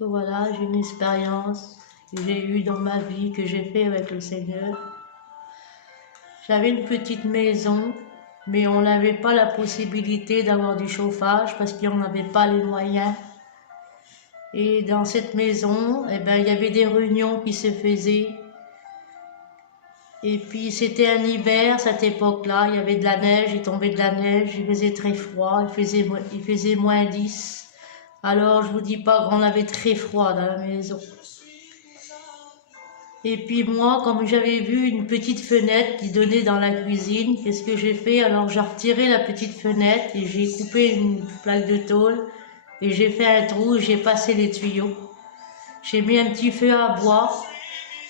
Voilà, j'ai une expérience que j'ai eue dans ma vie, que j'ai fait avec le Seigneur. J'avais une petite maison, mais on n'avait pas la possibilité d'avoir du chauffage parce qu'on n'avait pas les moyens. Et dans cette maison, eh ben, il y avait des réunions qui se faisaient. Et puis c'était un hiver, cette époque-là, il y avait de la neige, il tombait de la neige, il faisait très froid, il faisait -10. Alors je vous dis pas qu'on avait très froid dans la maison. Et puis moi, comme j'avais vu une petite fenêtre qui donnait dans la cuisine, qu'est-ce que j'ai fait? Alors j'ai retiré la petite fenêtre et j'ai coupé une plaque de tôle et j'ai fait un trou et j'ai passé les tuyaux. J'ai mis un petit feu à bois,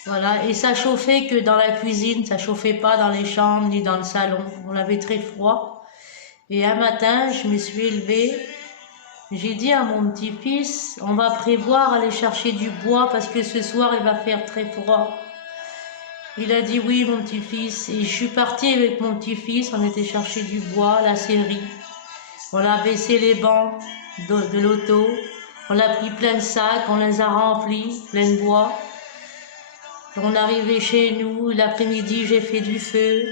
voilà, et ça chauffait que dans la cuisine, ça chauffait pas dans les chambres ni dans le salon. On avait très froid. Et un matin, je me suis élevée, j'ai dit à mon petit-fils, on va prévoir aller chercher du bois parce que ce soir il va faire très froid. Il a dit oui, mon petit-fils. Et je suis partie avec mon petit-fils, on était chercher du bois, la scierie. On a baissé les bancs de l'auto, on a pris plein de sacs, on les a remplis, plein de bois. On est arrivé chez nous, l'après-midi j'ai fait du feu.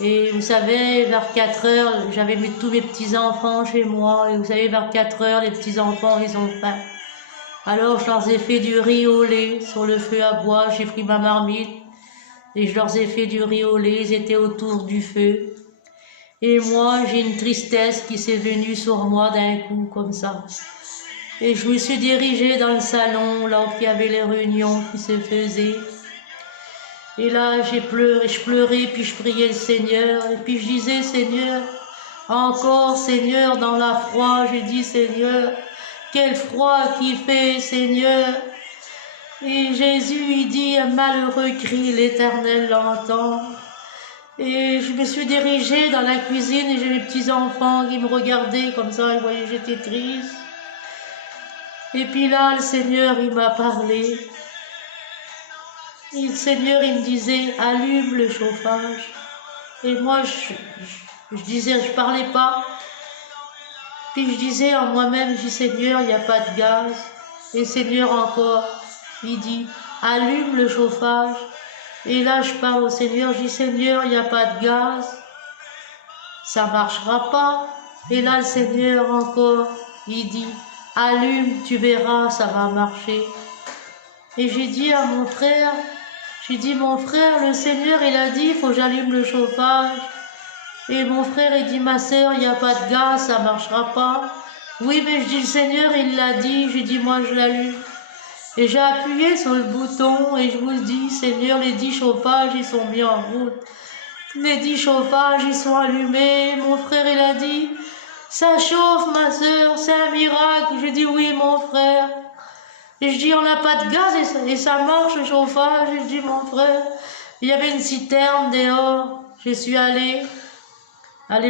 Et vous savez, vers 4 heures, j'avais mis tous mes petits-enfants chez moi. Et vous savez, vers 4 heures, les petits-enfants, ils ont faim. Alors je leur ai fait du riz au lait sur le feu à bois, j'ai pris ma marmite. Et je leur ai fait du riz au lait, ils étaient autour du feu. Et moi, j'ai une tristesse qui s'est venue sur moi d'un coup, comme ça. Et je me suis dirigée dans le salon, là où il y avait les réunions qui se faisaient. Et là, j'ai pleuré, je pleurais, puis je priais le Seigneur. Et puis je disais, Seigneur, encore, Seigneur, dans la froid, j'ai dit, Seigneur, quel froid qu'il fait, Seigneur. Et Jésus, il dit, un malheureux cri, l'Éternel l'entend. Et je me suis dirigée dans la cuisine et j'ai mes petits-enfants qui me regardaient comme ça, ils voyaient que j'étais triste. Et puis là, le Seigneur, il m'a parlé. Et le Seigneur, il me disait, allume le chauffage. Et moi, je disais, je parlais pas. Puis je disais en moi-même, je dis, Seigneur, il n'y a pas de gaz. Et Seigneur encore, il dit, allume le chauffage. Et là, je parle au Seigneur, je dis, Seigneur, il n'y a pas de gaz. Ça ne marchera pas. Et là, le Seigneur encore, il dit, allume, tu verras, ça va marcher. Et j'ai dit à mon frère, j'ai dit, mon frère, le Seigneur, il a dit, il faut que j'allume le chauffage. Et mon frère, il dit, ma sœur, il n'y a pas de gaz, ça ne marchera pas. Oui, mais je dis, le Seigneur, il l'a dit. J'ai dit, moi, je l'allume. Et j'ai appuyé sur le bouton et je vous le dis, Seigneur, les 10 chauffages, ils sont mis en route. Les 10 chauffages, ils sont allumés. Mon frère, il a dit, ça chauffe, ma sœur, c'est un miracle. Je dis, oui, mon frère. Et je dis, on n'a pas de gaz et ça marche, le chauffage. Et je dis, mon frère, il y avait une citerne dehors. Je suis allée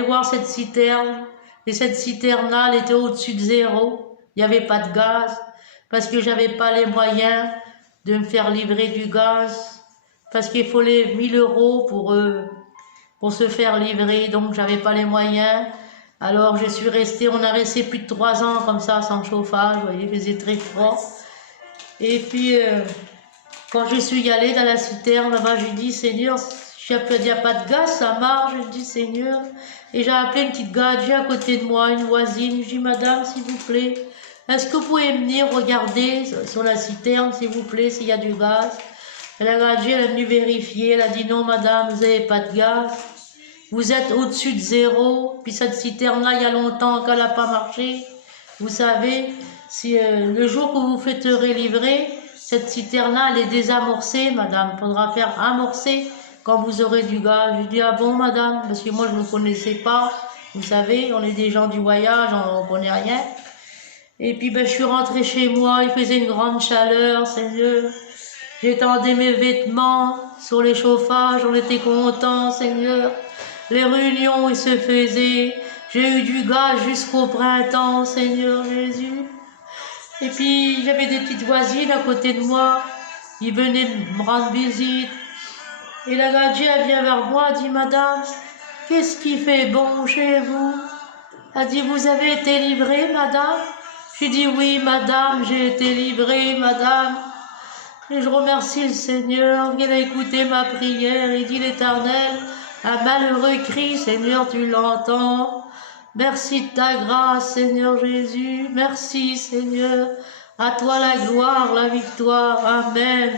voir cette citerne. Et cette citerne-là, elle était au-dessus de zéro. Il n'y avait pas de gaz parce que j'avais pas les moyens de me faire livrer du gaz. Parce qu'il faut les 1000 € pour se faire livrer. Donc, j'avais pas les moyens. Alors, je suis restée, on a resté plus de 3 ans comme ça, sans chauffage. Vous voyez, il faisait très froid. Et puis, quand je suis allée dans la citerne, là-bas, je dis, Seigneur, il n'y a pas de gaz, ça marche. Je dis, Seigneur. Et j'ai appelé une petite gadget à côté de moi, une voisine. Je dis, madame, s'il vous plaît, est-ce que vous pouvez venir regarder sur la citerne, s'il vous plaît, s'il y a du gaz? Et la gadget, elle est venue vérifier. Elle a dit, non, madame, vous n'avez pas de gaz. Vous êtes au-dessus de zéro. Puis cette citerne-là, il y a longtemps qu'elle n'a pas marché. Vous savez, si le jour que vous faites livrer, cette citerne-là, elle est désamorcée, madame. Il faudra faire amorcer quand vous aurez du gaz. Je dis, ah bon, madame, parce que moi, je ne me connaissais pas. Vous savez, on est des gens du voyage, on ne connaît rien. Et puis, ben, je suis rentrée chez moi, il faisait une grande chaleur, Seigneur. J'étendais mes vêtements sur les chauffages, on était contents, Seigneur. Les réunions, ils se faisaient. J'ai eu du gaz jusqu'au printemps, Seigneur Jésus. Et puis, j'avais des petites voisines à côté de moi. Ils venaient me rendre visite. Et la gadget, elle vient vers moi, elle dit, madame, qu'est-ce qui fait bon chez vous? Elle dit, vous avez été livrée, madame? J'ai dit oui, madame, j'ai été livrée, madame. Et je remercie le Seigneur, qu'il a écouté ma prière et dit l'Éternel, un malheureux cri, Seigneur, tu l'entends. Merci de ta grâce, Seigneur Jésus. Merci, Seigneur. À toi la gloire, la victoire. Amen.